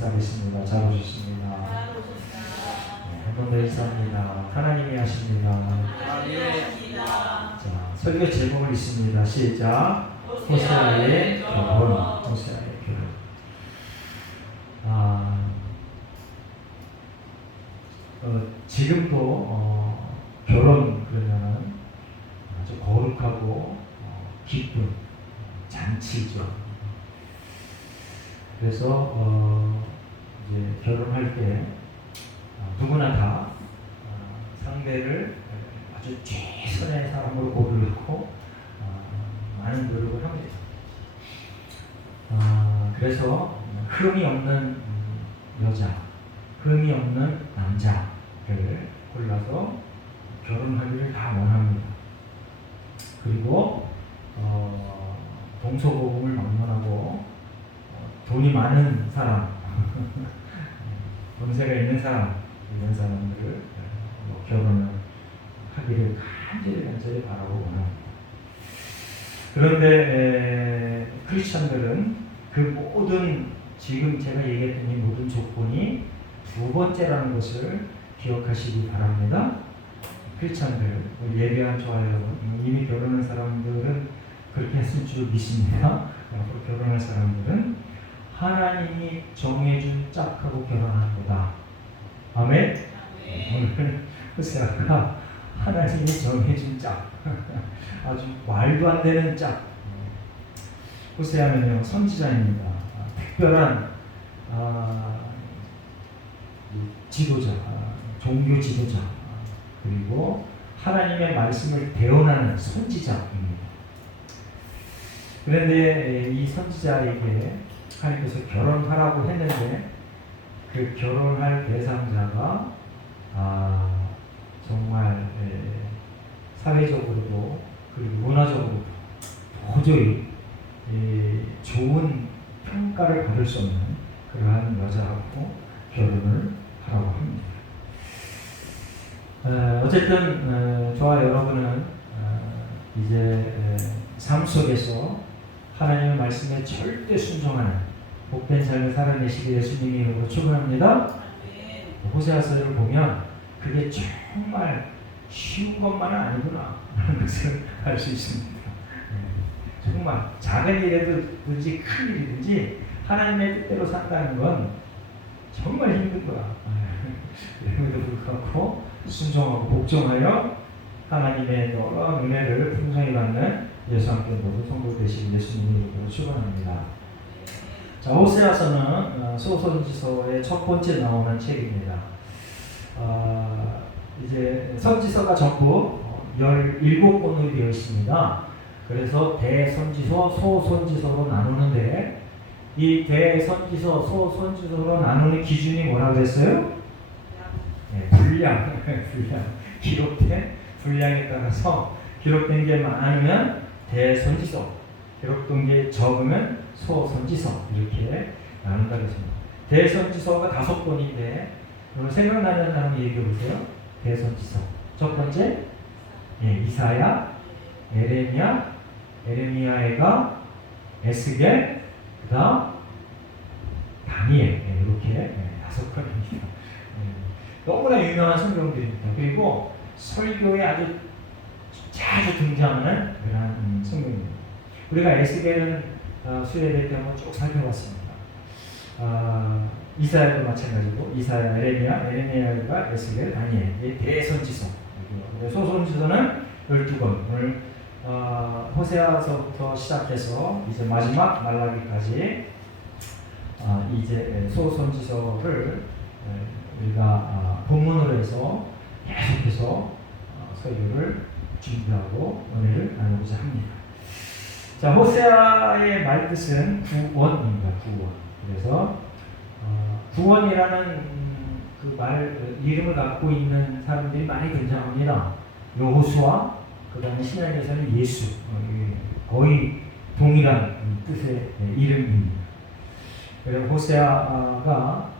감사하겠습니다. 잘 오셨습니다. 네, 한 번 더 인사합니다. 하나님이 하십니다. 자, 설교 제목을 있습니다. 시작. 호세아의 결혼. 호세아의 결혼. 지금도 결혼 그러면 아주 거룩하고 기쁜 잔치죠. 그래서 이제 결혼할 때 누구나 다 상대를 아주 최선의 사람으로 고르고 많은 노력을 합니다. 그래서 흠이 없는 여자, 흠이 없는 남자를 골라서 결혼하기를 다 원합니다. 그리고 동서고금을 막론하고 돈이 많은 사람, 권세가 있는 사람, 이런 사람들을 결혼을 하기를 간절히 바라고 원합니다. 그런데 크리스천들은 그 모든 지금 제가 얘기했던 이 모든 조건이 두 번째라는 것을 기억하시기 바랍니다. 크리스천들, 예배한 저와 여러분, 이미 결혼한 사람들은 그렇게 했을 줄 믿습니다. 앞으로 결혼할 사람들은 하나님이 정해준 짝하고 결혼한 거다. 아멘? 오늘 호세아가 하나님이 정해준 짝, 아주 말도 안 되는 짝. 호세아는요 선지자입니다. 특별한 지도자, 종교 지도자, 그리고 하나님의 말씀을 대언하는 선지자입니다. 그런데 이 선지자에게 하나님께서 결혼하라고 했는데 그 결혼할 대상자가 정말 사회적으로도 그리고 문화적으로도 도저히 좋은 평가를 받을 수 없는 그러한 여자하고 결혼을 하라고 합니다. 어쨌든 저와 여러분은 이제 삶 속에서 하나님의 말씀에 절대 순종하는 복된 삶을 살아내시기 예수님의 이름으로 축원합니다. 호세아서를 보면 그게 정말 쉬운 것만은 아니구나 라는 것을 알 수 있습니다. 정말 작은 일이든지 큰 일이든지 하나님의 뜻대로 산다는 건 정말 힘든 거야. 그럼에도 불구하고 순종하고 복종하여 하나님의 놀라운 은혜를 풍성히 받는 예수 함께 모두 성도 되신 예수님의 이름으로 축원합니다. 자, 호세아서는 소선지서의 첫 번째 나오는 책입니다. 이제 선지서가 전부 17권으로 되어 있습니다. 그래서 대선지서, 소선지서로 나누는데 이 대선지서, 소선지서로 나누는 기준이 뭐라고 했어요? 분량, 기록된 분량에 따라서 기록된 게 많으면 대선지서, 기록된 게 적으면 소선지서 이렇게 나눈다고 했습니다. 대선지서가 5권인데 오늘 생각나는 사람 얘기해 보세요. 대선지서 첫 번째 이사야, 에레미야가, 에스겔, 그다음 다니엘 이렇게 5권입니다. 너무나 유명한 성경들입니다. 그리고 설교에 아주 자주 등장하는 그런 성경입니다. 우리가 에스겔은 수요일에 때 한번 쭉 살펴봤습니다. 이사야도 마찬가지고 이사야, 에레미야가 에스겔, 다니엘 이 대선지서. 소선지서는 12권. 오늘 호세아서부터 시작해서 이제 마지막 말라기까지 이제 소선지서를 우리가 본문으로 해서 계속해서 설교를 준비하고 은혜를 나누고자 합니다. 자, 호세아의 말뜻은 구원입니다. 구원. 그래서 구원이라는 그 이름을 갖고 있는 사람들이 많이 등장합니다. 여호수아, 그 다음에 신약에서는 예수, 거의 동일한 뜻의 이름입니다. 그리고 호세아가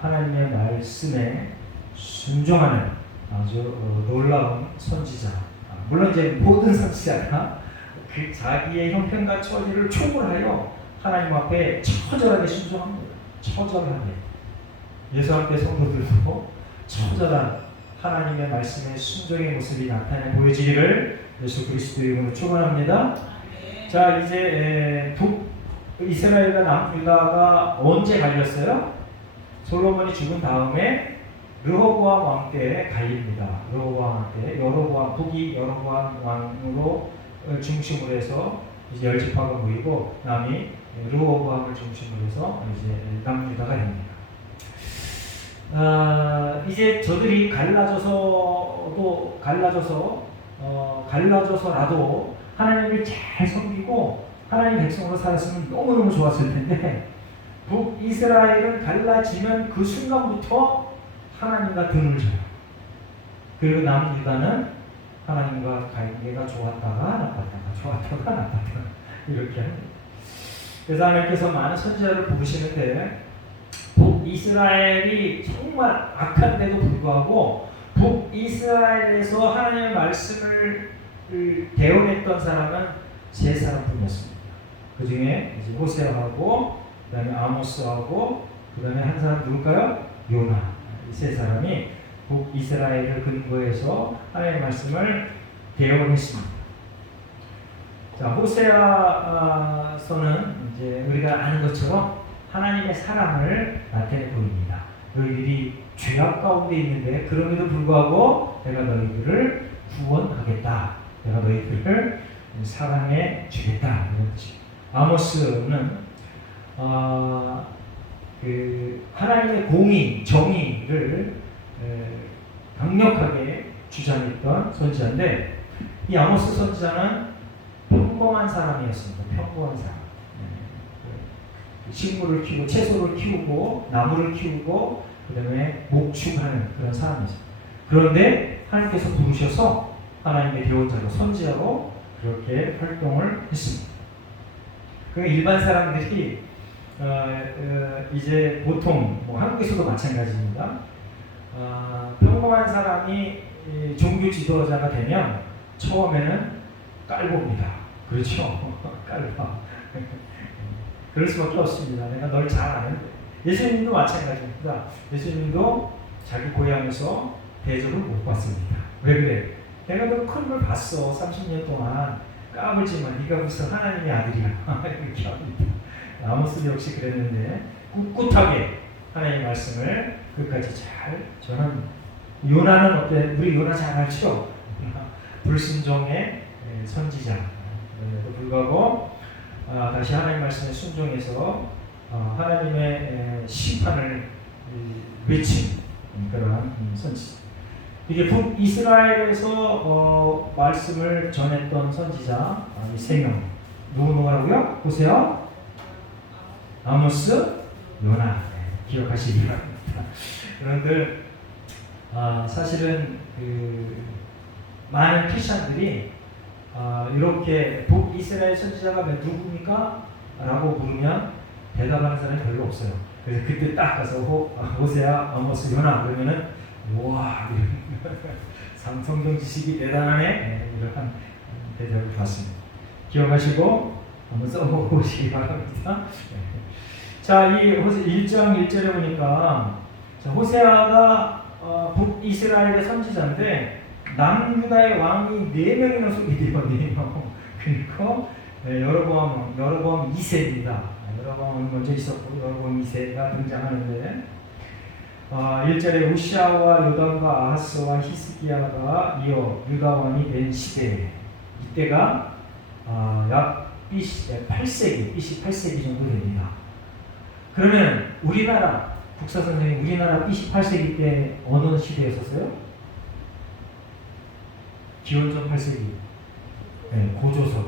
하나님의 말씀에 순종하는 아주 놀라운 선지자. 물론 이제 모든 선지자가 그 자기의 형편과 처지를 초월하여 하나님 앞에 처절하게 순종합니다. 처절하게 예수함께 성도들도 처절한 하나님의 말씀의 순종의 모습이 나타내 보여지기를 예수 그리스도의 이름으로 축원합니다. 자, 이제 북이스라엘과 남유다가 언제 갈렸어요? 솔로몬이 죽은 다음에 르호보암 왕 때 갈립니다. 르호보암 왕 때 북이 여로보암 왕으로 중심으로 해서 이제 10지파가 모이고 남이 르호보암을 중심으로 해서 이제 남유다가 됩니다. 이제 저들이 갈라져서라도 하나님을 잘 섬기고 하나님 백성으로 살았으면 너무너무 좋았을 텐데 북이스라엘은 갈라지면 그 순간부터 하나님과 등을 져요. 그리고 남유다는 하나님과 관계가 좋았다가 나빴다가 이렇게 합니다. 그래서 하나님께서 많은 선지자를 부르시는데 북이스라엘이 정말 악한데도 불구하고 북이스라엘에서 하나님의 말씀을 대언했던 사람은 세 사람뿐이었습니다. 그 중에 이제 호세아하고 그 다음에 아모스하고 그 다음에 한 사람 누굴까요? 요나. 이 세 사람이 북이스라엘을 근거해서 하나님의 말씀을 대언했습니다. 자, 호세아서는 이제 우리가 아는 것처럼 하나님의 사랑을 나타내 보입니다. 너희들이 죄악 가운데 있는데 그럼에도 불구하고 내가 너희들을 구원하겠다. 내가 너희들을 사랑해 주겠다. 이런 뜻입니다. 아모스는 하나님의 공의, 정의를 강력하게 주장했던 선지자인데 이 아모스 선지자는 평범한 사람이었습니다. 평범한 사람. 식물을 키우고 채소를 키우고 나무를 키우고 그 다음에 목축하는 그런 사람이었습니다. 그런데 하나님께서 부르셔서 하나님의 대언자로 선지자로 그렇게 활동을 했습니다. 그 일반 사람들이 이제 보통 한국에서도 마찬가지입니다. 평범한 사람이 종교 지도자가 되면 처음에는 깔봅니다. 그렇죠? 깔봐. 그럴 수밖에 없습니다. 내가 널 잘 아는데. 예수님도 마찬가지입니다. 예수님도 자기 고향에서 대접을 못 받습니다. 왜 그래? 내가 너 큰 걸 봤어. 30년 동안 까불지만 네가 무슨 하나님의 아들이야. 이렇게 합니다. 아모스 역시 그랬는데 꿋꿋하게 하나님의 말씀을 끝까지 잘 전합니다. 요나는 어때? 우리 요나 잘 알죠? 불순종의 선지자에도 불구하고 다시 하나님 말씀에 순종해서 하나님의 심판을 외친 그러한 선지자. 이게 북이스라엘에서 말씀을 전했던 선지자 이 세 명 누구라고요? 보세요. 아모스, 요나. 기억하시기 바랍니다. 여러분들 사실은 많은 크리스천들이 이렇게 북이스라엘 선지자가 누굽니까? 라고 물으면 대답하는 사람이 별로 없어요. 그래서 그때 딱 가서 호세아, 아모스, 요나 그러면은 우와 성경 지식이 대단하네 이런 대답을 받습니다. 기억하시고 한번 써보시기 바랍니다. 자, 이 호세 1장 1절에 보니까 호세아가 북이스라엘의 선지자인데 남유다의 왕이 4명이나 소개되어 4명. 그리고 여로보암 2세입니다. 여로보암은 먼저 있었고 여로보암 2세가 등장하는데 1절에 우시아와 요담과 아하스와 히스기야가 이어 유다 왕이 된 시대. 이때가 약 BC 8세기 정도 됩니다. 그러면 우리나라 국사 선생님 우리나라 BC 8세기 때 어느 시대였었어요? 기원전 8세기. 네, 고조선.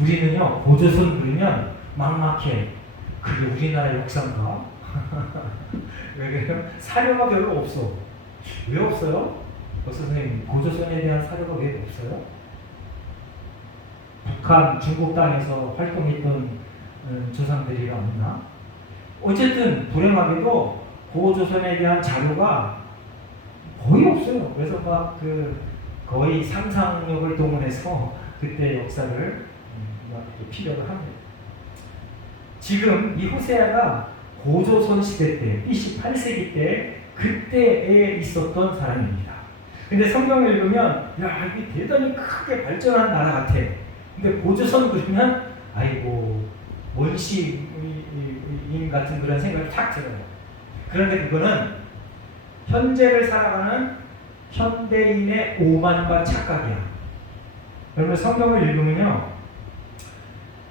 우리는요 고조선 부르면 막막해. 그게 우리나라 역사인가? 왜 그래요? 사료가 별로 없어. 왜 없어요? 박사 선생님 고조선에 대한 사료가 왜 없어요? 북한, 중국 땅에서 활동했던 조상들이 없나? 어쨌든 불행하게도 고조선에 대한 자료가 거의 없어요. 그래서 막 거의 상상력을 동원해서 그때 역사를 필요로 합니다. 지금 이 호세아가 고조선 시대 때, BC 8세기 때 그때에 있었던 사람입니다. 근데 성경을 읽으면 야, 이게 대단히 크게 발전한 나라 같아. 근데 고조선 그러면 아이고 원시인 같은 그런 생각이 탁 들어요. 그런데 그거는 현재를 살아가는 현대인의 오만과 착각이야. 여러분 성경을 읽으면요,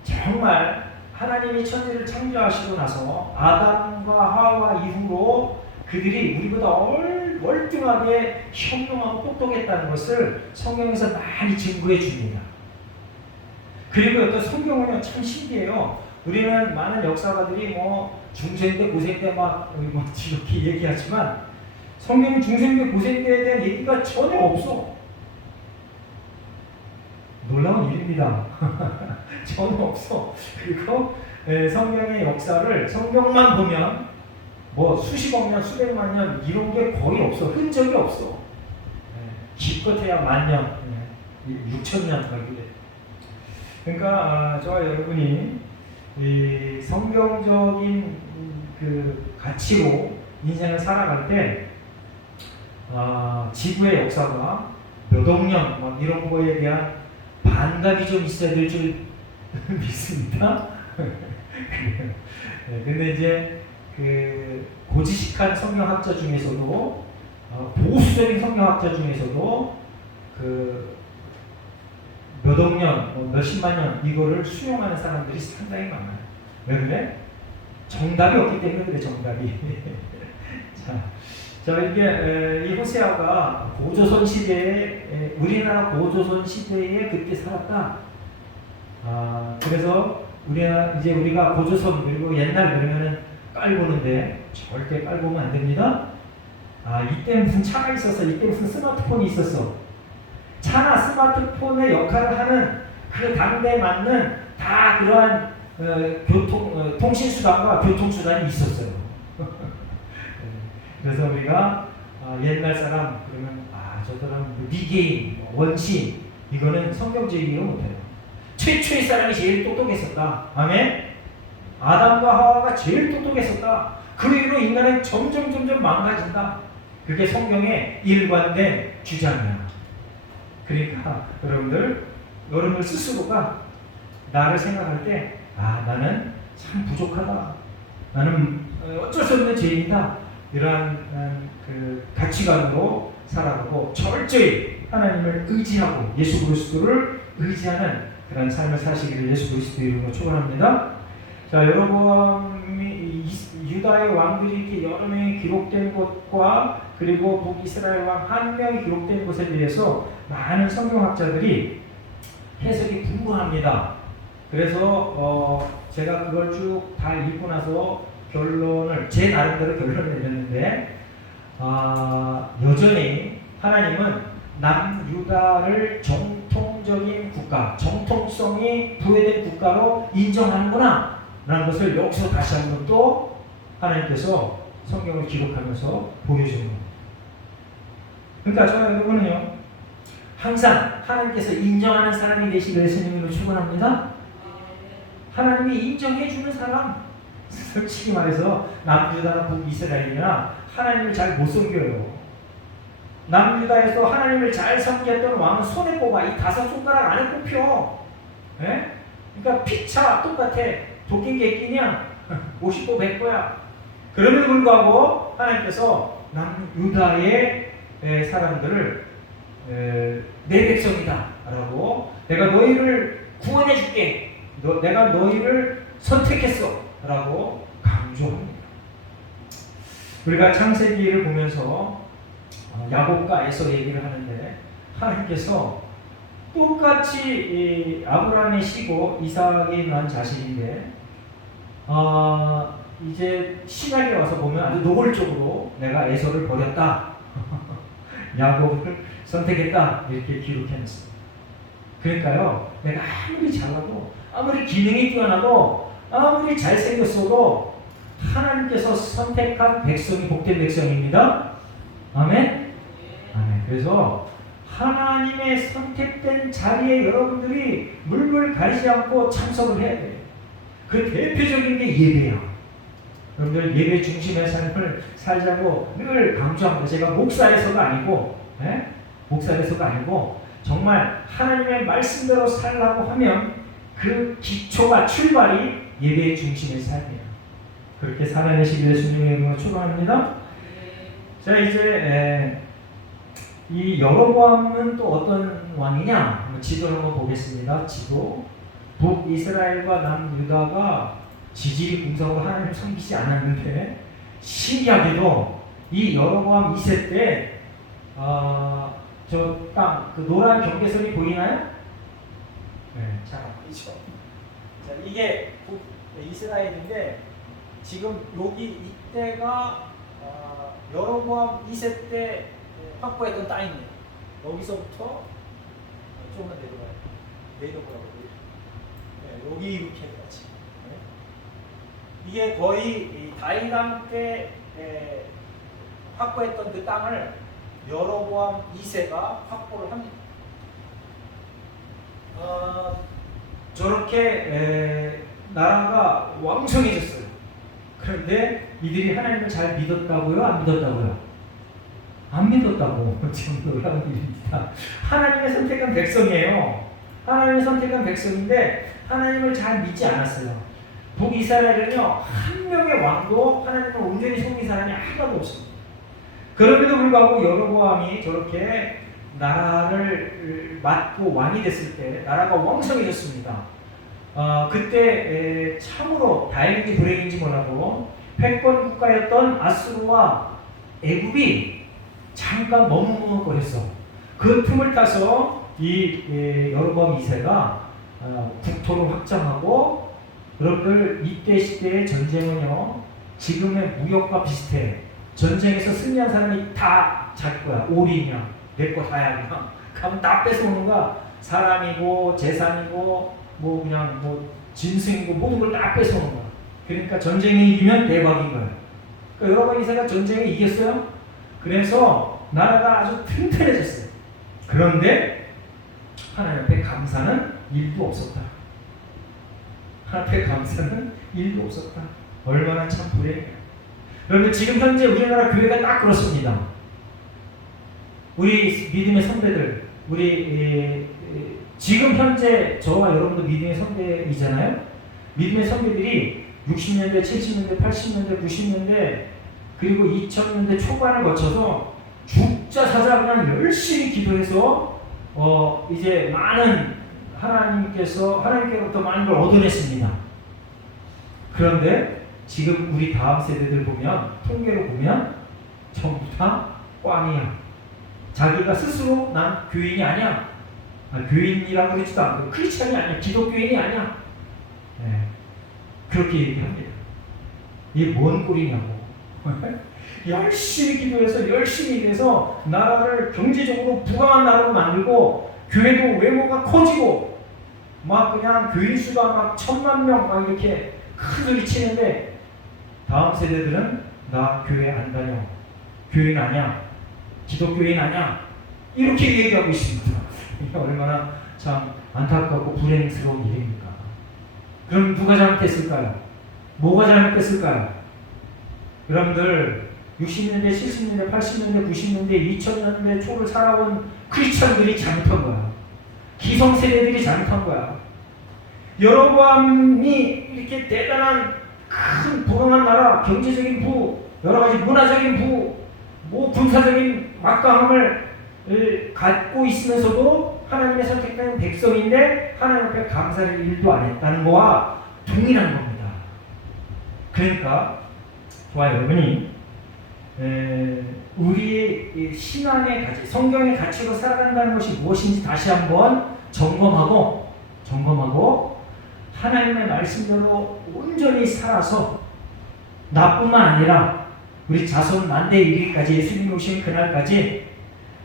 정말 하나님이 천지를 창조하시고 나서 아담과 하와 이후로 그들이 우리보다 월등하게 현명하고 똑똑했다는 것을 성경에서 많이 증거해 줍니다. 그리고 또 성경은요 참 신기해요. 우리는 많은 역사가들이 뭐 중생대 고생대 막 이렇게 얘기하지만 성경은 중생대 고생대에 대한 얘기가 전혀 없어. 놀라운 일입니다. 전혀 없어. 그리고 성경의 역사를 성경만 보면 뭐 수십억 년, 수백만 년 이런 게 거의 없어. 흔적이 없어. 기껏해야 10,000년, 6,000년 그러니까 저와 여러분이 이 성경적인 그 가치로 인생을 살아갈 때 지구의 역사가 몇 억 년 막 이런 거에 대한 반감이 좀 있어야 될 줄 믿습니다. 근데 이제 그 고지식한 성경학자 중에서도 보수적인 성경학자 중에서도 그 몇억 년, 몇십만 년 이거를 수용하는 사람들이 상당히 많아요. 왜 그래? 정답이 없기 때문에 그래. 정답이. 자 이게 이 호세아가 고조선 시대에 우리나라 고조선 시대에 그때 살았다. 그래서 우리가 고조선 그리고 옛날 그러면은 깔보는데 절대 깔보면 안 됩니다. 이때 무슨 차가 있었어. 이때 무슨 스마트폰이 있었어. 차나 스마트폰의 역할을 하는 그 당대에 맞는 다 그러한 통신수단과 교통수단이 있었어요. 그래서 우리가 옛날 사람 그러면 저 사람 미개인, 원시 이거는 성경적이기로 못해요. 최초의 사람이 제일 똑똑했었다. 아멘. 아담과 하와가 제일 똑똑했었다. 그 이후로 인간은 점점 망가진다. 그게 성경의 일관된 주장이야. 그러니까 여러분들 스스로가 나를 생각할 때 나는 참 부족하다. 나는 어쩔 수 없는 죄인이다. 이러한 그 가치관으로 살아가고 철저히 하나님을 의지하고 예수 그리스도를 의지하는 그런 삶을 사시기를 예수 그리스도 이름으로 축원합니다. 자, 여러분 유다의 왕들이 이렇게 여러 명이 기록된 곳과 그리고 북이스라엘 왕 한 명이 기록된 곳에 대해서 많은 성경학자들이 해석이 분분합니다. 그래서 제가 그걸 쭉 다 읽고 나서 제 나름대로 결론을 내렸는데 여전히 하나님은 남유다를 정통적인 국가, 정통성이 부여된 국가로 인정하는구나 라는 것을 여기서 다시 한번 또 하나님께서 성경을 기록하면서 보여주는 겁니다. 그러니까 저와 여러분은요 항상 하나님께서 인정하는 사람이 되시기를 예수님으로 축원합니다. 하나님이 인정해주는 사람, 솔직히 말해서 남유다나 북이스라엘이나 하나님을 잘 못 섬겨요. 남유다에서 하나님을 잘 섬겼던 왕은 손에 꼽아 이 5손가락 안에 꼽혀. 예? 그러니까 피차 똑같아. 도끼 끼냐 50보 100보야. 그럼에도 불구하고 하나님께서 남유다의 사람들을 내 백성이다 라고, 내가 너희를 구원해 줄게, 내가 너희를 선택했어 라고 강조합니다. 우리가 창세기를 보면서 야곱과 에서 얘기를 하는데 하나님께서 똑같이 아브라함의 씨고 이삭이 낳은 자식인데 이제 신약에 와서 보면 아주 노골적으로 내가 에서를 버렸다 야곱을 선택했다 이렇게 기록해놨습니다. 그러니까요, 내가 아무리 잘나도 아무리 기능이 뛰어나도 아무리 잘생겼어도 하나님께서 선택한 백성이 복된 백성입니다. 아멘? 아멘. 그래서 하나님의 선택된 자리에 여러분들이 물불 가리지 않고 참석을 해야 돼요. 그 대표적인 게 예배야. 여러분들 예배 중심의 삶을 살자고 늘 강조합니다. 제가 목사에서가 아니고, 예? 목사에서가 아니고 정말 하나님의 말씀대로 살라고 하면 그 기초가 출발이 예배 중심의 삶이에요. 그렇게 살아내시기를 주님의 이름으로 축원합니다. 자, 이제 이 여로보암은 또 어떤 왕이냐? 한번 지도를 한번 보겠습니다. 지도. 북이스라엘과 남유다가 지질이 궁성으로 하나님을 섬기지 않았는데 신기하게도 이 여로보암 2세 때 저 땅, 그 노란 경계선이 보이나요? 네, 잘 안 보이죠. 자, 이게 북이스라엘인데 지금 여기 이때가 여로보암 2세 때 확보했던 땅입니다. 여기서부터 조금만 내려보라고. 네, 여기 이렇게까지. 네. 이게 거의 다윗왕 때 확보했던 그 땅을 여로보암 2세가 확보를 합니다. 저렇게 나라가 왕성해졌어요. 그런데 이들이 하나님을 잘 믿었다고요? 안 믿었다고요? 안 믿었다고. 지금 놀라운 일입니다. 하나님의 선택한 백성이에요. 하나님의 선택한 백성인데 하나님을 잘 믿지 않았어요. 북이스라엘은요, 한 명의 왕도 하나님을 온전히 섬긴 사람이 하나도 없습니다. 그럼에도 불구하고 여로보암이 저렇게 나라를 맡고 왕이 됐을 때 나라가 왕성해졌습니다. 그때 참으로 다행인지 불행인지 몰라도 패권 국가였던 아수르와 애굽이 잠깐 머뭇거렸어. 그 틈을 타서 이 여로보암 2세가 국토를 확장하고, 여러분들 이때 시대의 전쟁은요 지금의 무역과 비슷해. 전쟁에서 승리한 사람이 다 자기 거야. 올인이야. 내 거 다야. 그냥 가면 다 뺏어오는 거야. 사람이고 재산이고 뭐 그냥 뭐 짐승이고 모든 걸 다 뺏어오는 거야. 그러니까 전쟁에 이기면 대박인 거야. 그러니까 여러분 이세가 전쟁에 이겼어요. 그래서 나라가 아주 튼튼해졌어요. 그런데 하나님 앞에 감사는 일도 없었다. 하나님 앞에 감사는 일도 없었다. 얼마나 참 불행해요. 여러분 지금 현재 우리나라 교회가 딱 그렇습니다. 우리 믿음의 선배들, 우리 지금 현재 저와 여러분도 믿음의 선배이잖아요. 믿음의 선배들이 60년대, 70년대, 80년대, 90년대 그리고 2000년대 초반을 거쳐서 죽자 사자 그냥 열심히 기도해서 이제 많은 하나님께로부터 많은 걸 얻어냈습니다. 그런데 지금 우리 다음 세대들 보면, 통계로 보면 전부 다 꽝이야. 자기가 스스로 난 교인이 아니야. 교인이라고 그러지도 않고 크리스찬이 아니야. 기독교인이 아니야. 네. 그렇게 얘기합니다. 이게 뭔 꼴이냐고. 열심히 기도해서 열심히 일해서 나라를 경제적으로 부강한 나라로 만들고 교회도 외모가 커지고 막 그냥 교인 수가 막 1000만 명 막 이렇게 큰 소리 치는데 다음 세대들은 나 교회 안 다녀. 교인 아니야. 기독교인 아니야. 이렇게 얘기하고 있습니다. 이게 얼마나 참 안타깝고 불행스러운 일입니까? 그럼 누가 잘못했을까요? 뭐가 잘못했을까요? 여러분들 60년대, 70년대, 80년대, 90년대, 2000년대 초를 살아온 크리스천들이 잘못한 거야. 기성세대들이 잘못한 거야. 여로보암이 이렇게 대단한 큰 부강한 나라, 경제적인 부, 여러 가지 문화적인 부, 뭐 군사적인 막강함을 갖고 있으면서도 하나님의 선택된 백성인데 하나님 앞에 감사를 일도 안 했다는 거와 동일한 겁니다. 그러니까 저와 여러분이 우리의 신앙의 가치, 성경의 가치로 살아간다는 것이 무엇인지 다시 한번 점검하고 하나님의 말씀대로 온전히 살아서 나뿐만 아니라 우리 자손 만대 이르기까지 예수님이 오신 그날까지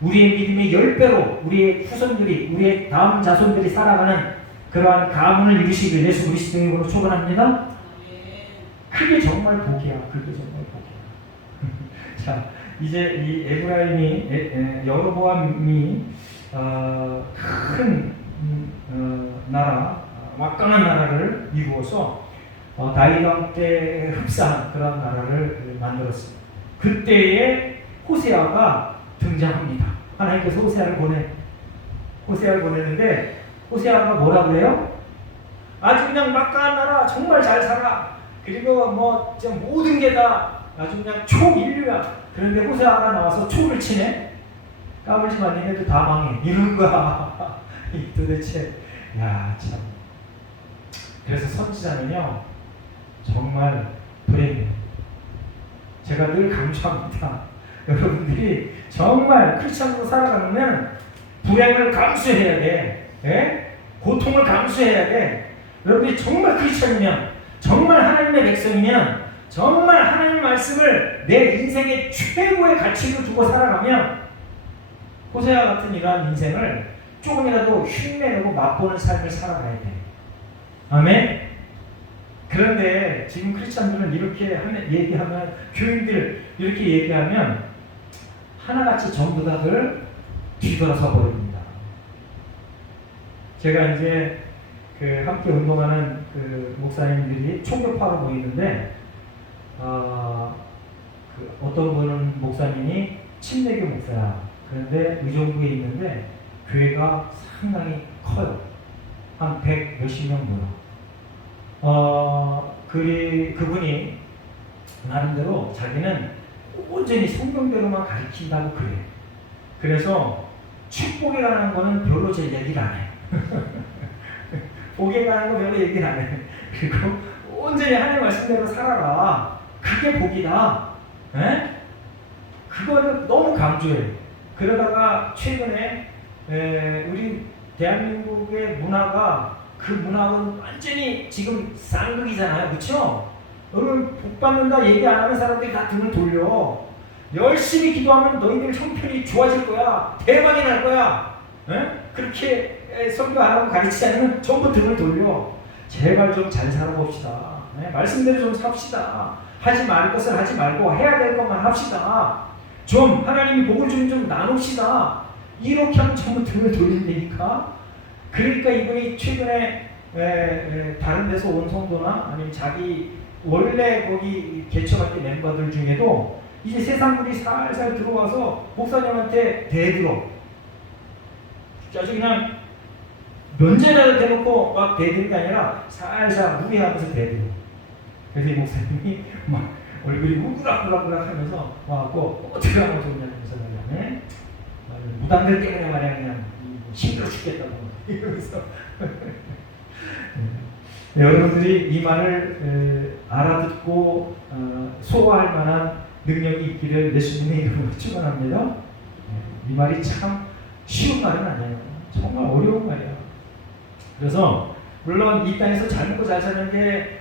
우리의 믿음의 10배로 우리의 후손들이, 우리의 다음 자손들이 살아가는 그러한 가문을 이루시길 예수 그리스도의 이름으로 축원합니다. 그게 정말 복이야. 그게 정말 복이야. 자, 이제 이 에브라임이 여로보암이 큰 나라, 막강한 나라를 이루어서 다윗 왕 때 흡사한 그런 나라를 만들었습니다. 그때에 호세아가 등장합니다. 하나님께서 호세아를 보내는데 호세아가 뭐라 그래요? 아주 그냥 막강한 나라, 정말 잘 살아. 그리고 뭐 모든 게 다 아주 그냥 초인류야. 그런데 호세아가 나와서 초를 치네. 까불지만 얘네도 다 망해. 이런 거야. 도대체 야 참. 그래서 선지자는요 정말 불행해요. 제가 늘 강조합니다. 여러분들이 정말 크리스찬으로 살아가면 불행을 감수해야 돼. 예? 고통을 감수해야 돼. 여러분들이 정말 크리스찬이면, 정말 하나님의 백성이면, 정말 하나님의 말씀을 내 인생의 최고의 가치로 두고 살아가면 호세아 같은 이러한 인생을 조금이라도 흉내내고 맛보는 삶을 살아가야 돼. 아멘? 그런데 지금 크리스찬들은 이렇게 얘기하면, 교인들 이렇게 얘기하면 하나같이 전부 다들 뒤돌아서 버립니다. 제가 이제 함께 운동하는 목사님들이 총격파로 모이는데, 어떤 분은 목사님이 침례교 목사야. 그런데 의정부에 있는데 교회가 상당히 커요. 한 100 몇십 명 모여. 그분이 나름대로 자기는 온전히 성경대로만 가르친다고 그래. 그래서 축복에 관한 거는 별로 제 얘기를 안 해. 복에 관한 거 별로 얘기를 안 해. 그리고 온전히 하나님의 말씀대로 살아라. 그게 복이다. 에? 그거를 너무 강조해. 그러다가 최근에 우리 대한민국의 문화가, 그 문화는 완전히 지금 쌍극이잖아요. 그렇죠? 여러분 복 받는다 얘기 안 하는 사람들이 다 등을 돌려. 열심히 기도하면 너희들 형편이 좋아질 거야. 대박이 날 거야. 에? 그렇게 설교 안 하고 가르치지 않으면 전부 등을 돌려. 제발 좀 잘 살아봅시다. 네? 말씀대로 좀 삽시다. 하지 말 것을 하지 말고 해야 될 것만 합시다. 좀 하나님이 복을 좀 나눕시다. 이렇게 하면 전부 등을 돌린다니까. 그러니까 이분이 최근에 다른 데서 온 성도나 아니면 자기 원래 거기 개척할 때 멤버들 중에도 이제 세상물이 살살 들어와서 목사님한테 대들어. 아주 그냥 면제라도 대놓고 막 대드는 게 아니라 살살 무리하면서 대들어. 그래서 이 목사님이 막 얼굴이 우그락우락우락 하면서 와갖고 어떻게 하면 좋냐면서 말이야. 무당들 때문에 말이야 그냥 힘들어 죽겠다고 이러면서 여러분들이 이 말을 알아듣고 소화할 만한 능력이 있기를 예수님의 이름으로 축원합니다. 이 말이 참 쉬운 말은 아니에요. 정말 어려운 말이야. 그래서 물론 이 땅에서 잘 먹고 잘 사는 게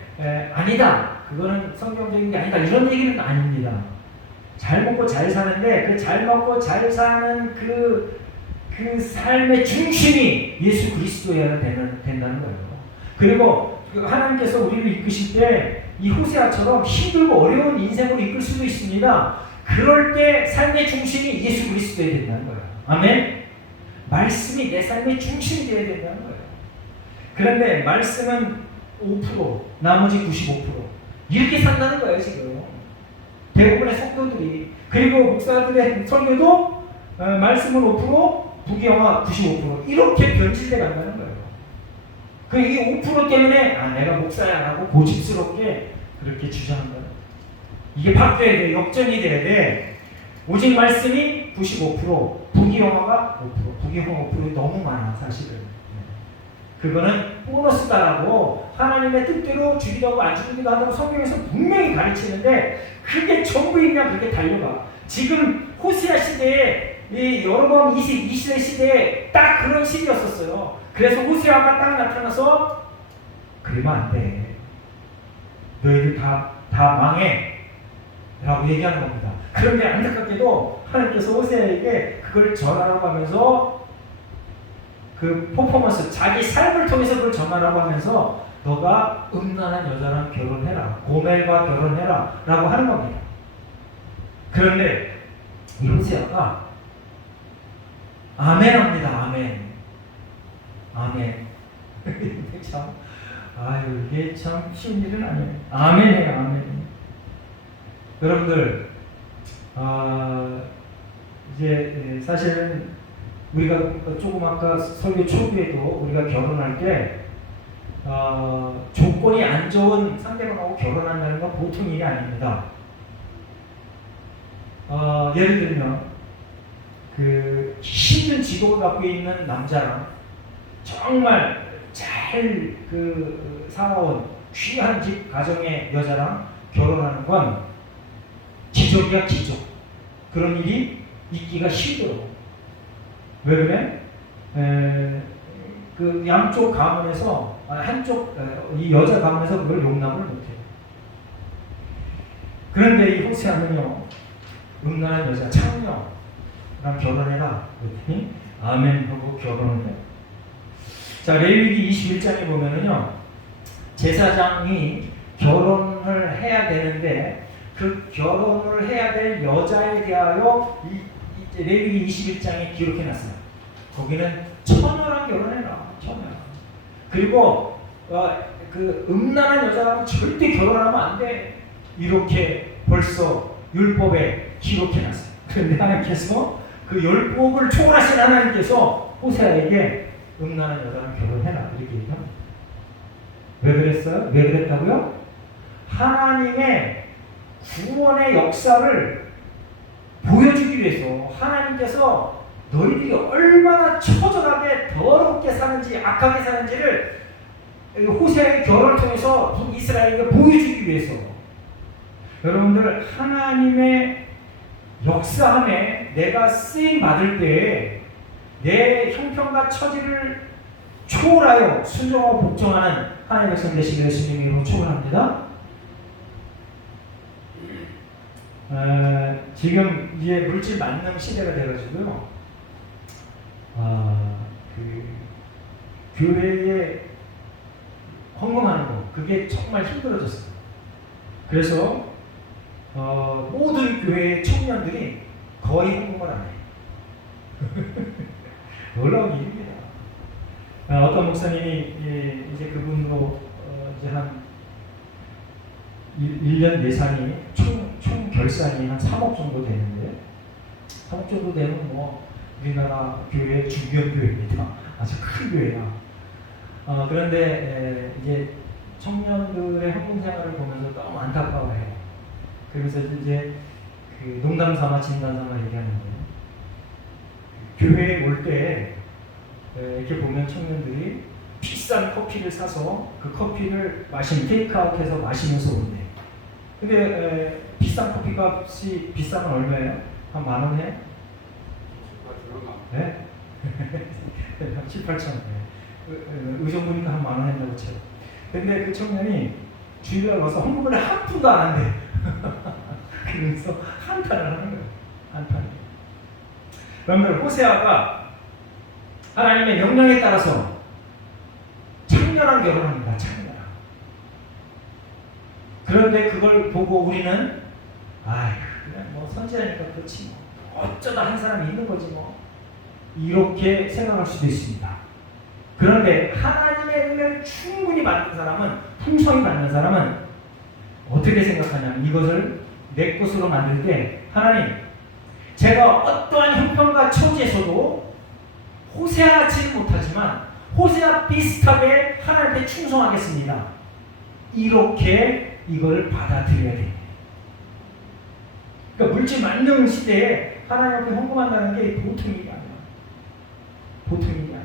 아니다. 그거는 성경적인 게 아니다. 이런 얘기는 아닙니다. 잘 먹고 잘 사는데 그 잘 먹고 잘 사는 그 삶의 중심이 예수 그리스도여야 된다는 거예요. 그리고 하나님께서 우리를 이끄실 때 이 호세아처럼 힘들고 어려운 인생으로 이끌 수도 있습니다. 그럴 때 삶의 중심이 예수 그리스도여야 된다는 거예요. 아멘? 말씀이 내 삶의 중심이 되어야 된다는 거예요. 그런데 말씀은 5%, 나머지 95% 이렇게 산다는 거예요 지금. 대부분의 성도들이. 그리고 목사들의 설교도 말씀은 5%, 부귀영화 95% 이렇게 변질돼 간다는 거예요. 이 5% 때문에 내가 목사야 라고 고집스럽게 그렇게 주장한다. 이게 바뀌어야 돼. 역전이 돼야 돼. 오직 말씀이 95%, 부귀영화가 5%. 부귀영화 5%이 너무 많아 사실은. 그거는 보너스다라고 하나님의 뜻대로 주기도 하고 안 주기도 한다고 성경에서 분명히 가르치는데 그게 전부이냐 그렇게 달려가. 지금 호세아 시대에 이 여로보암 2세대 시대에 딱 그런 시기였었어요. 그래서 호세아가 딱 나타나서 그러면 안 돼. 너희들 다 망해 라고 얘기하는 겁니다. 그런데 안타깝게도 하나님께서 호세아에게 그걸 전하라고 하면서 그 퍼포먼스, 자기 삶을 통해서 그걸 전하라고 하면서 너가 음란한 여자랑 결혼해라. 고멜과 결혼해라. 라고 하는 겁니다. 그런데 이 호세아가 아멘 합니다. 아멘. 아멘. 참 아유, 이게 참 쉬운 일은 아니에요. 아멘이에요, 아멘. 여러분들, 이제 사실은 우리가 조금 아까 설교 초기에도 우리가 결혼할 때 조건이 안 좋은 상대방하고 결혼한다는 건 보통 일이 아닙니다. 예를 들면 그 힘든 직업을 갖고 있는 남자랑 정말 잘 살아온 귀한 집 가정의 여자랑 결혼하는 건 기적이야, 기적. 그런 일이 있기가 힘들어. 왜 그래? 그 양쪽 가문에서 한쪽 이 여자 가문에서 그걸 용납을 못해요. 그런데 이 호세아는요, 음란한 여자 창녀랑 결혼해라 그랬더니 아멘 하고 결혼을 해요. 자, 레위기 21장에 보면은요, 제사장이 결혼을 해야 되는데 그 결혼을 해야 될 여자에 대하여 레위기 21장에 기록해놨어요. 거기는 처녀랑 결혼해라, 처녀랑. 그리고 그 음란한 여자랑 절대 결혼하면 안 돼, 이렇게 벌써 율법에 기록해놨어요. 그런데 하나님께서 그 율법을 초월하신 하나님께서 호세아에게 음란한 여자랑 결혼해라 이렇게 얘기합니다. 왜 그랬어요? 왜 그랬다고요? 하나님의 구원의 역사를 보여주기 위해서 하나님께서 너희들이 얼마나 처절하게 더럽게 사는지 악하게 사는지를 호세아의 결혼을 통해서 이스라엘에게 보여주기 위해서. 여러분들, 하나님의 역사함에 내가 쓰임 받을 때 내 형편과 처지를 초월하여 순종하고 복종하는 하나님의 백성 되시기를 예수님의 이름으로 축원합니다. 지금 이제 물질 만능 시대가 돼가지고요. 교회에 헌금하는 거, 그게 정말 힘들어졌어요. 그래서 모든 교회의 청년들이 거의 헌금을 안 해요. 놀라운 일입니다. 어떤 목사님이 이제 그분도 이제 한 1년 예산이 총 결산이 한 3억 정도 되는데, 3억 정도 되는 뭐 우리나라 교회 주변 교회입니다. 아주 큰 교회야. 그런데 이제 청년들의 헌금 생활을 보면서 너무 안타까워해요. 그래서 이제 그 농담 삼아 진담 삼아 얘기하는 거예요. 교회에 올 때 이렇게 보면 청년들이 비싼 커피를 사서 그 커피를 테이크아웃해서 마시면서 온대. 근데 비싼 커피 값이 비싸면 얼마예요? 한 10,000원 해요? 네? 7,000~8,000원. 의정부니까 한 10,000원 한다고 쳐요. 근데 그 청년이 주일날 와서 헌금을 한 푼도 안 한대. 그래서 한탄을 하는 거예요. 한탄. 그러면 호세아가 하나님의 명령에 따라서 창녀랑 결혼합니다. 창녀랑. 그런데 그걸 보고 우리는 그냥 뭐 선지자니까 그렇지 뭐, 어쩌다 한 사람이 있는 거지 뭐, 이렇게 생각할 수도 있습니다. 그런데 하나님의 은혜를 충분히 받는 사람은, 풍성히 받는 사람은 어떻게 생각하냐면, 이것을 내 것으로 만들 때 하나님, 제가 어떠한 형편과 처지에서도 호세아같이는 못하지만 호세아 비슷하게 하나님께 충성하겠습니다. 이렇게 이걸 받아들여야 됩니다. 그러니까 물질 만능 시대에 하나님 앞에 헌금한다는 게 보통 일이 아니에요. 보통 일이 아니에요.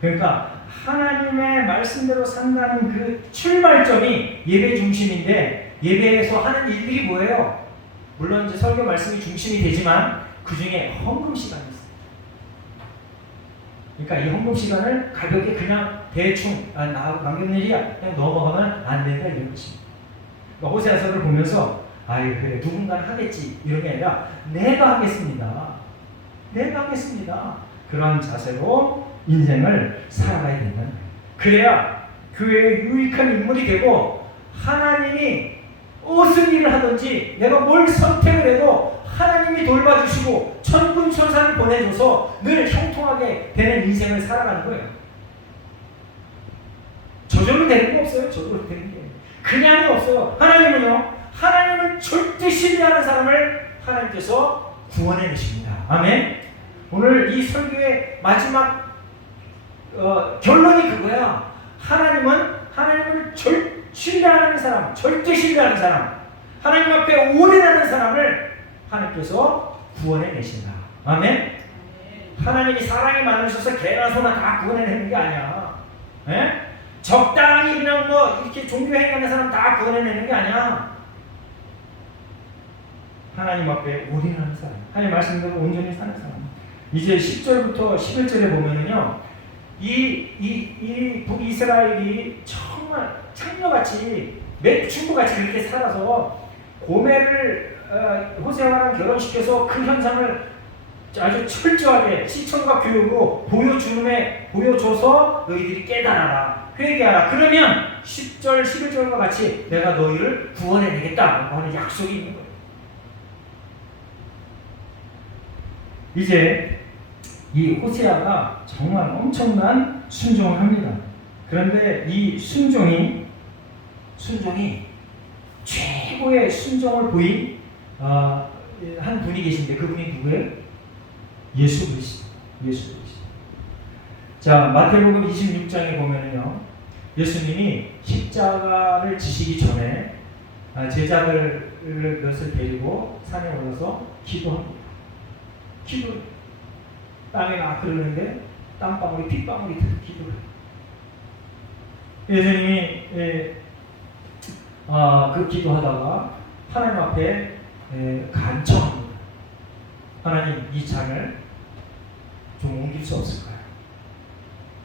그러니까 하나님의 말씀대로 산다는 그 출발점이 예배 중심인데, 예배에서 하는 일들이 뭐예요? 물론 이제 설교 말씀이 중심이 되지만 그 중에 헌금 시간이 있어요. 그러니까 이 헌금 시간을 가볍게 그냥 대충 남긴 일이야 그냥 넘어가면 안 된다, 이런 것입니다. 그러니까 호세아서를 보면서 그래 누군가는 하겠지 이런 게 아니라 내가 하겠습니다. 내가 하겠습니다. 그런 자세로 인생을 살아가야 된다는 거예요. 그래야 교회의 유익한 인물이 되고, 하나님이 무슨 일을 하든지 내가 뭘 선택을 해도 하나님이 돌봐주시고 천군천사를 보내줘서 늘 형통하게 되는 인생을 살아가는 거예요. 저절로 되는 거 없어요. 저절로 되는 게 그냥이 없어요. 하나님은요, 하나님을 절대 신뢰하는 사람을 하나님께서 구원해내십니다. 아멘. 오늘 이 설교의 마지막 결론이 그거야. 하나님을 신뢰하는 사람, 절대 신뢰하는 사람, 하나님 앞에 올인하는 사람을 하나님께서 구원해내신다. 아멘. 하나님이 사랑이 많으셔서 개나 소나 다 구원해내는 게 아니야. 에? 적당히 그냥 뭐 이렇게 종교 행하는 사람 다 구원해내는 게 아니야. 하나님 앞에 올인하는 사람, 하나님 말씀대로 온전히 사는 사람. 이제 10절부터 11절에 보면은요, 이 북이스라엘이 정말 창녀같이 매춘부같이 그렇게 살아서 고멜을 호세아랑 결혼시켜서 그 현상을 아주 철저하게 시청과 교육으로 보여줘서 너희들이 깨달아라, 회개하라. 그러면 10절, 11절과 같이 내가 너희를 구원해내겠다 하는 약속이 있는 거예요. 이제 이 호세아가 정말 엄청난 순종을 합니다. 그런데 이 순종이 최고의 순종을 보인 한 분이 계신데 그분이 누구예요? 예수 그리스도. 자, 마태복음 26장에 보면요, 예수님이 십자가를 지시기 전에 제자들 몇을 데리고 산에 올라서 기도합니다. 땅에 막 흐르는데 땀방울이 핏방울이 기도를 해요. 예수님이 그 기도하다가 하나님 앞에 간청합니다. 하나님, 이 잔을 좀 옮길 수 없을까요?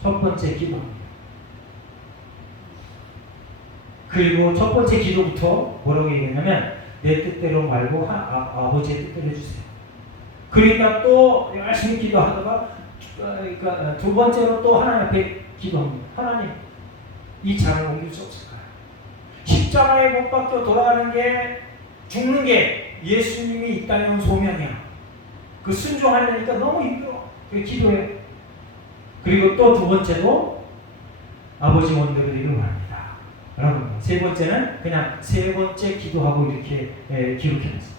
첫 번째 기도합니다. 그리고 첫 번째 기도부터 뭐라고 얘기했냐면, 내 뜻대로 말고 아버지의 뜻대로 해주세요. 그러니까 또 열심히 기도하다가 그러니까 두 번째로 또 하나님 앞에 기도합니다. 하나님, 이 잔을 옮길 수 없을까요? 십자가에 못 박혀 돌아가는 게, 죽는 게 예수님이 이 땅에 온 소명이야. 그 순종하려니까 너무 힘들어. 그 기도해. 그리고 또 두 번째도 아버지 원대로 되기를 원합니다. 여러분, 세 번째는 그냥 세 번째 기도하고 이렇게 기록해놨어요.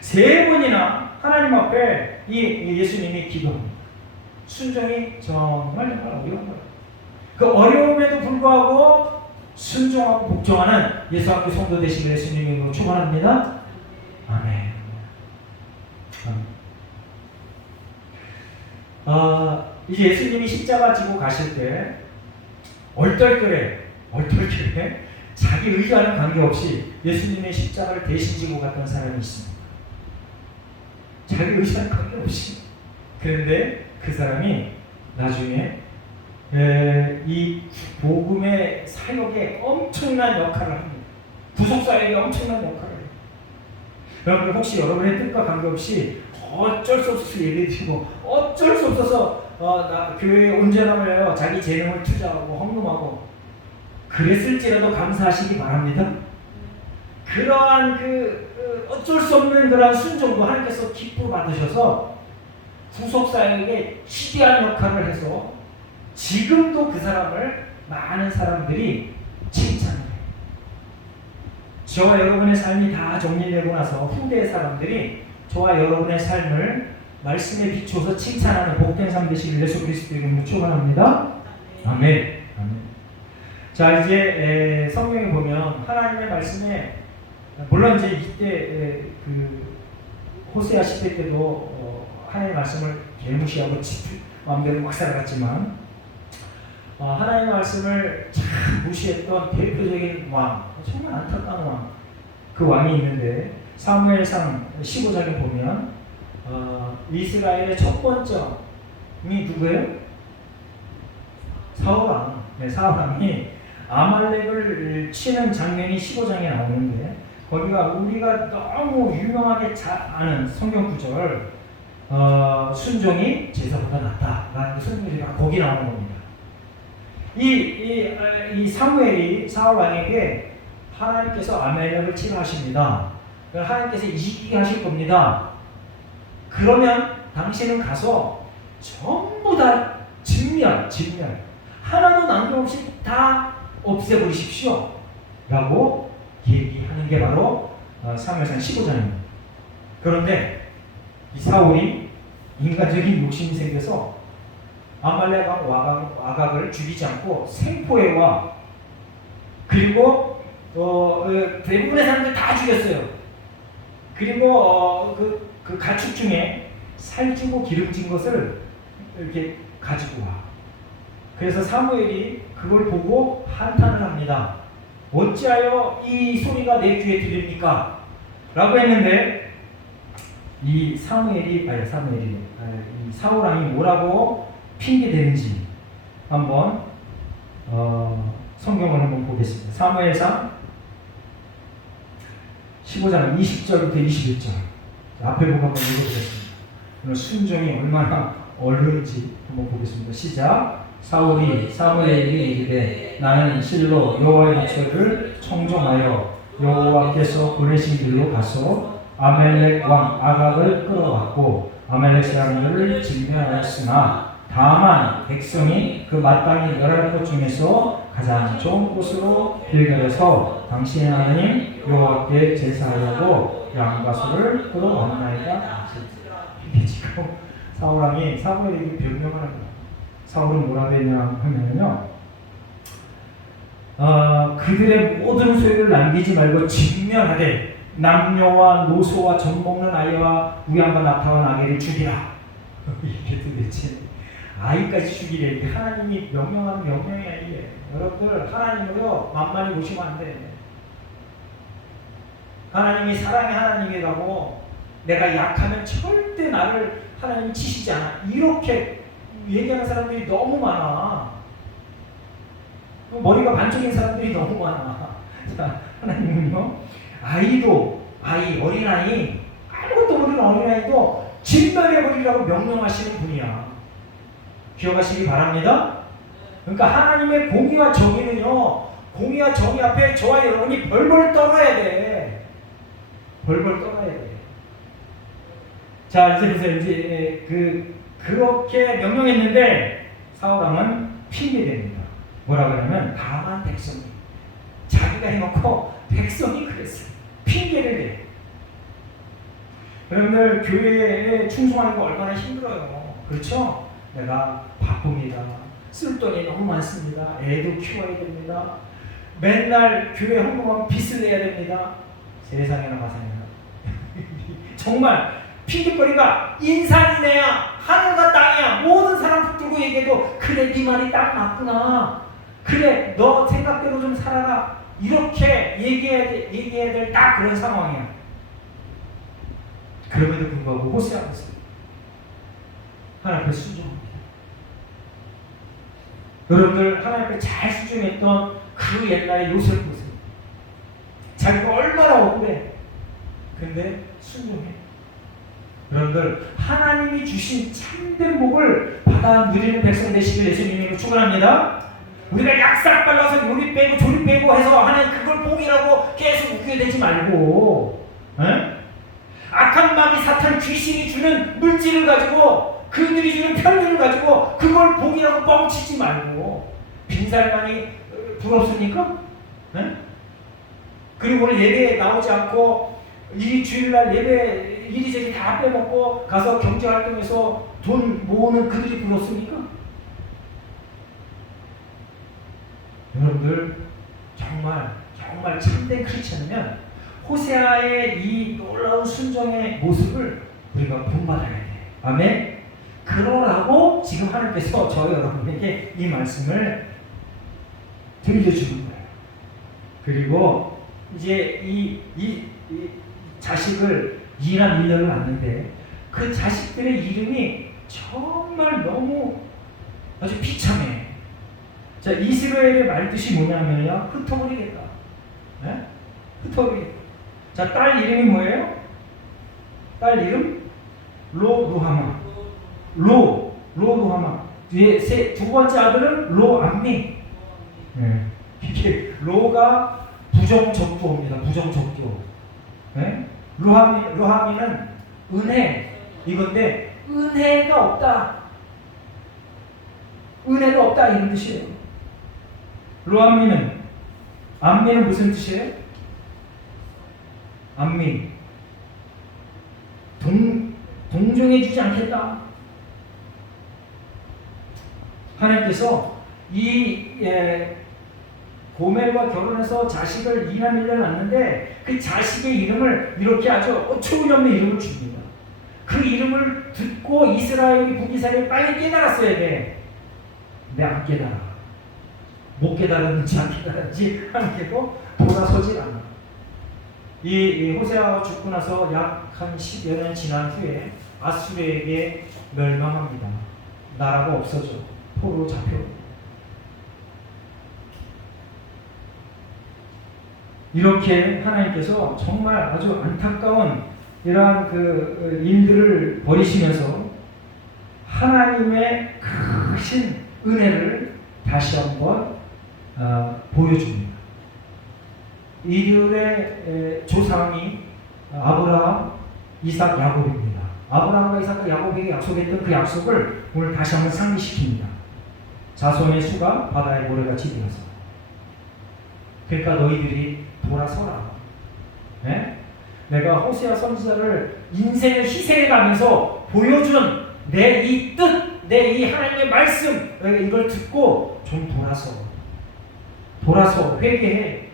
세 번이나 하나님 앞에 이 예수님이 기도합니다. 순종이 정말 어려운 거예요. 그 어려움에도 불구하고 순종하고 복종하는 예수학교 성도 되시길 예수님으로 축원합니다. 아멘. 이제 예수님이 십자가 지고 가실 때 얼떨결에 자기 의지와는 관계없이 예수님의 십자가를 대신 지고 갔던 사람이 있습니다. 자기 의지와는 관계없이. 그런데 그 사람이 나중에 이 복음의 사역에 엄청난 역할을 합니다. 구속사역에 엄청난 역할을 해요. 여러분, 혹시 여러분의 뜻과 관계없이 어쩔 수 없어서 예배드리고 어쩔 수 없어서 교회에 온전함을 자기 재능을 투자하고 헌금하고 그랬을지라도 감사하시기 바랍니다. 그러한 어쩔 수 없는 그러한 순종도 하나님께서 기쁨 받으셔서 구속사역에 시대한 역할을 해서 지금도 그 사람을 많은 사람들이 칭찬해요. 저와 여러분의 삶이 다 정리되고 나서 후대 사람들이 저와 여러분의 삶을 말씀에 비추어서 칭찬하는 복된 삶 되시길 예수 그리스도의 이름으로 축원합니다. 아멘. 자, 이제 성경에 보면 하나님의 말씀에, 물론 이제 이때 호세아 시대 때도 하나님의 말씀을 개무시하고 마음대로 막 살아갔지만 하나님의 말씀을 참 무시했던 대표적인 왕, 정말 안타까운 왕, 그 왕이 있는데 사무엘상 15장에 보면 이스라엘의 첫 번째 왕이 누구예요? 사울왕. 사울왕이 아말렉을 치는 장면이 15장에 나오는데 거기가 우리가 너무 유명하게 잘 아는 성경 구절, 순종이 제사보다 낫다라는 성경이 거기 나오는 겁니다. 이 사무엘이 사울왕에게 하나님께서 아말렉을 치라 하십니다. 하나님께서 이기게 하실 겁니다. 그러면 당신은 가서 전부 다 진멸 하나도 남김없이 다 없애버리십시오 라고 얘기하는 게 바로 사무엘상 15장입니다. 그런데 이 사울이 인간적인 욕심이 생겨서 아말렉 왕 아각을 죽이지 않고 생포에 와. 그리고 대부분의 사람들 다 죽였어요. 그리고 그 가축 중에 살찌고 기름진 것을 이렇게 가지고 와. 그래서 사무엘이 그걸 보고 한탄을 합니다. 어찌하여 이 소리가 내 귀에 들립니까? 라고 했는데 이 사울왕이 뭐라고 핑계대는지 한번 성경을 한번 보겠습니다. 사무엘상 15장 20절부터 21절 앞에 보고 한번 읽어보겠습니다. 순종이 얼마나 어려운지 한번 보겠습니다. 시작. 사울이 사무엘에게 이르되 나는 실로 여호와의 목소리를 청종하여 여호와께서 보내신 길로 가서 아말렉 왕 아각을 끌어왔고 아말렉 사람들을 진멸하였으나 다만 백성이 그 마땅히 멸할 것 중에서 가장 좋은 곳으로 빌결해서 당신의 하나님 여호와께 제사하려고 양과 소를 끌어왔나이다. 이게 지금 사울왕이 사무엘에게 변명하는 거예요. 사울은 뭐라고 했냐 하면요, 그들의 모든 소유를 남기지 말고 진멸하되 남녀와 노소와 젖먹는 아이와 우양과 낙타와 나귀를 죽이라. 이게 도대체 아이까지 죽이래. 하나님이 명령하는 명령이야 이게. 여러분들 하나님을요 만만히 보시면 안 돼. 하나님이 사랑의 하나님이라고 내가 약하면 절대 나를 하나님이 치시지 않아. 이렇게 얘기하는 사람들이 너무 많아. 머리가 반쪽인 사람들이 너무 많아. 자, 하나님은요 어린아이 아무것도 모르는 어린아이도 진멸해버리라고 명령하시는 분이야. 기억하시기 바랍니다. 그러니까 하나님의 공의와 정의는요, 공의와 정의 앞에 저와 여러분이 벌벌 떨어야 돼. 벌벌 떨어야 돼. 자, 이제 보세요. 그렇게 명령했는데 사울왕은 핑계댑니다. 뭐라고 하냐면 다만 백성이 자기가 해놓고 백성이 그랬어요. 핑계를 대. 여러분들 교회에 충성하는 거 얼마나 힘들어요. 그렇죠? 내가 바쁩니다. 쓸 돈이 너무 많습니다. 애도 키워야 됩니다. 맨날 교회 헌금하면 빚을 내야 됩니다. 세상에나 마상에나. 정말 핑계거리가 인산이네야, 하늘과 땅이야. 모든 사람 붙들고 얘기해도 그래 네 말이 딱 맞구나. 그래 너 생각대로 좀 살아라. 이렇게 얘기해야 될 딱 그런 상황이야. 그럼에도 불구하고 호세아 보세요. 하나님 앞에 순종합니다. 여러분들 하나님 앞에 잘 순종했던 그 옛날의 요셉 보세요. 자기가 얼마나 억울해. 근데 순종해. 여러분들 하나님이 주신 참된 복을 받아 누리는 백성 되시길 예수님으로 축원합니다. 우리가 약삭 발라서 요리 빼고 조리 빼고 해서 하나님 그걸 복이라고 계속 웃게 되지 말고, 악한 마귀 사탄 귀신이 주는 물질을 가지고 그들이 주는 편리를 가지고 그걸 복이라고 뻥치지 말고. 빈살만이 부럽습니까? 그리고 오늘 예배에 나오지 않고 이 주일날 예배 이리저리 다 빼먹고 가서 경제활동에서 돈 모으는 그들이 부럽습니까? 여러분들 정말 참된 크리스천이면 호세아의 이 놀라운 순종의 모습을 우리가 본받아야 돼. 아멘. 그러라고 지금 하나님께서 저 여러분에게 이 말씀을 들려주는 거예요. 그리고 이제 이 자식을 2나 1년을 낳는데 그 자식들의 이름이 정말 너무 아주 비참해. 자, 이스라엘의 말뜻이 뭐냐면요, 흩어버리겠다. 네? 흩어버리겠다. 자, 딸 이름이 뭐예요? 딸 이름? 로루하마. 로루하마. 뒤에 두 번째 아들은 로암미. 네. 이게 로가 부정적도입니다. 부정적도. 네? 로하미는 은혜 이건데 은혜가 없다. 은혜가 없다 이런 뜻이에요. 암미는 무슨 뜻이에요? 암미. 동정해주지 않겠다. 하나님께서 고멜과 결혼해서 자식을 2남 1녀 낳는데 그 자식의 이름을 이렇게 아주 어처구니없는 이름을 줍니다. 그 이름을 듣고 이스라엘이 북이스라엘이 빨리 깨달았어야 돼. 근데 안 깨달아. 못 깨달았는지 안 깨달았는지 하나님께도 돌아서질 않아. 이 호세아가 죽고 나서 약 한 10여 년 지난 후에 아수르에게 멸망합니다. 나라가 없어져. 포로로 잡혀. 이렇게 하나님께서 정말 아주 안타까운 이러한 그 일들을 벌이시면서 하나님의 크신 은혜를 다시 한번 보여줍니다. 이들의 조상이 아브라함, 이삭, 야곱입니다. 아브라함과 이삭과 야곱에게 약속했던 그 약속을 오늘 다시 한번 상기시킵니다. 자손의 수가 바다의 모래같이 되어서. 그러니까 너희들이 돌아서라. 네? 내가 호세아 선지자를 인생을 희생해가면서 보여준 내 이 뜻, 내 이 하나님의 말씀, 너희가 이걸 듣고 좀 돌아서 회개해.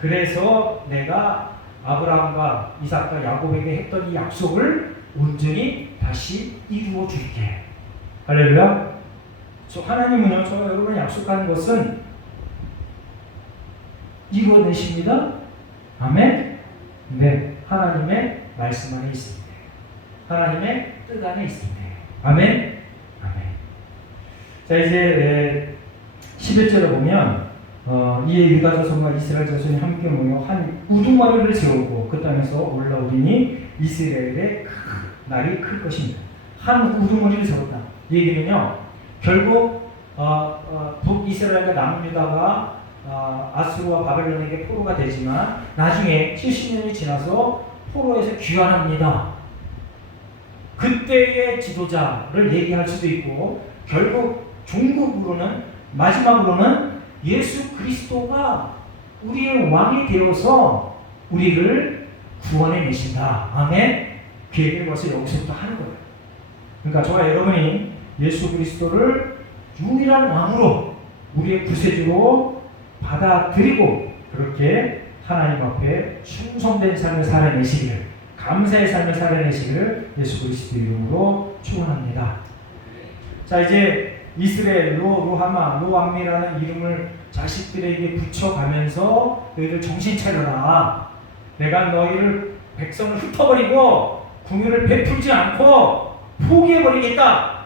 그래서 내가 아브라함과 이삭과 야곱에게 했던 이 약속을 온전히 다시 이루어 줄게. 할렐루야. 하나님은요, 저와 여러분이 약속한 것은 이루어내십니다. 아멘. 네, 하나님의 말씀 안에 있습니다. 하나님의 뜻 안에 있습니다. 아멘. 아멘. 자, 이제 11절에 보면 이에 유다 자손과 이스라엘 자손이 함께 모여 한 우두머리를 세우고 그 땅에서 올라오리니 이스라엘의 날이 클 것입니다. 한 우두머리를 세웠다. 이 얘기는요, 결국 북이스라엘과 남유다가 아수르와 바벨론에게 포로가 되지만 나중에 70년이 지나서 포로에서 귀환합니다. 그때의 지도자를 얘기할 수도 있고 결국 종국으로는 마지막으로는 예수 그리스도가 우리의 왕이 되어서 우리를 구원해 내신다. 아멘. 그 얘기를 벌써 여기서부터 하는 거예요. 그러니까 저와 여러분이 예수 그리스도를 유일한 왕으로 우리의 구세주로 받아들이고 그렇게 하나님 앞에 충성된 삶을 살아내시기를, 감사의 삶을 살아내시기를 예수 그리스도 이름으로 축원합니다. 자, 이제 이스라엘 로하마, 로암미라는 이름을 자식들에게 붙여가면서 너희들 정신 차려라. 내가 너희를 백성을 흩어버리고 궁유를 베풀지 않고 포기해버리겠다.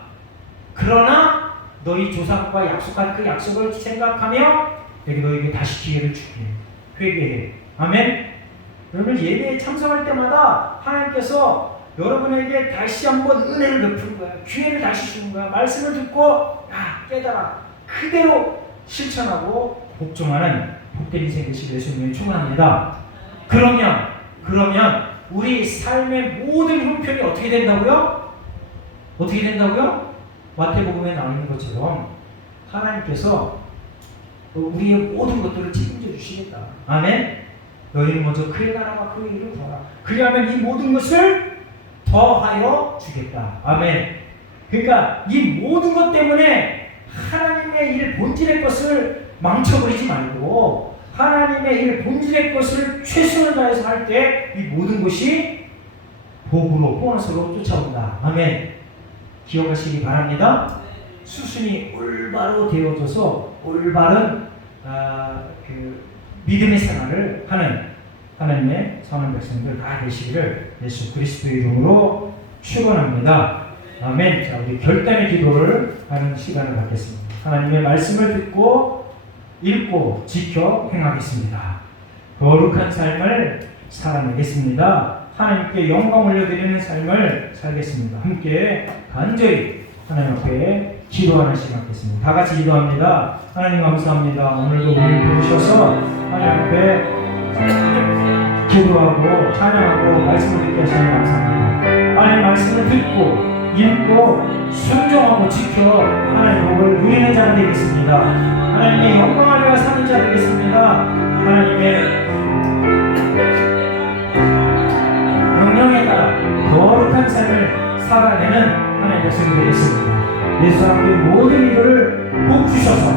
그러나 너희 조상과 약속한 그 약속을 생각하며 내가 너희에게 다시 기회를 줄게. 회개해. 아멘. 여러분 예배에 참석할 때마다 하나님께서 여러분에게 다시 한번 은혜를 베푸는 거야. 기회를 다시 주는 거야. 말씀을 듣고 깨달아. 그대로 실천하고 복종하는 복된 인생 되시길 예수님을 축원합니다. 그러면 우리 삶의 모든 형편이 어떻게 된다고요? 어떻게 된다고요? 마태복음에 나와 있는 것처럼 하나님께서 우리의 모든 것들을 책임져 주시겠다. 아멘. 너희는 먼저 그의 나라와 그의 일을 구하라. 그리하면 이 모든 것을 더하여 주겠다. 아멘. 그러니까 이 모든 것 때문에 하나님의 일 본질의 것을 망쳐버리지 말고 하나님의 일 본질의 것을 최선을 다해서 할 때 이 모든 것이 복으로 보너스로 쫓아온다. 아멘. 기억하시기 바랍니다. 수순이 올바로 되어져서 올바른 그 믿음의 생활을 하는 하나님의 선한 백성들 다 되시기를 예수 그리스도의 이름으로 축원합니다. 아멘. 자, 우리 결단의 기도를 하는 시간을 갖겠습니다. 하나님의 말씀을 듣고 읽고 지켜 행하겠습니다. 거룩한 삶을 살아내겠습니다. 하나님께 영광 올려드리는 삶을 살겠습니다. 함께 간절히 하나님 앞에 기도하는 시간 갖겠습니다. 다 같이 기도합니다. 하나님 감사합니다. 오늘도 우리를 부르셔서 하나님 앞에 기도하고 찬양하고 말씀을 듣게 하시니 감사합니다. 하나님 말씀을 듣고 읽고 순종하고 지켜 하나님 복을 누리는 자가 되겠습니다. 하나님의 영광을 위하여 사는 자 되겠습니다. 하나님의 명령에 따라 거룩한 삶을 살아내는 하나님의 백성이 되겠습니다. 예수 사람들 모든 이들을 복 주셔서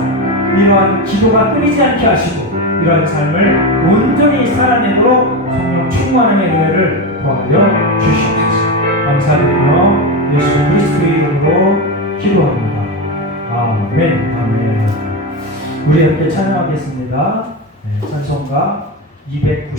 이러한 기도가 끊이지 않게 하시고 이러한 삶을 온전히 살아내도록 성령 충만함의 은혜를 더하여 주시옵소서. 감사드리며 예수 그리스도의 이름으로 기도합니다. 아멘. 아멘. 우리 함께 찬양하겠습니다. 찬송가 290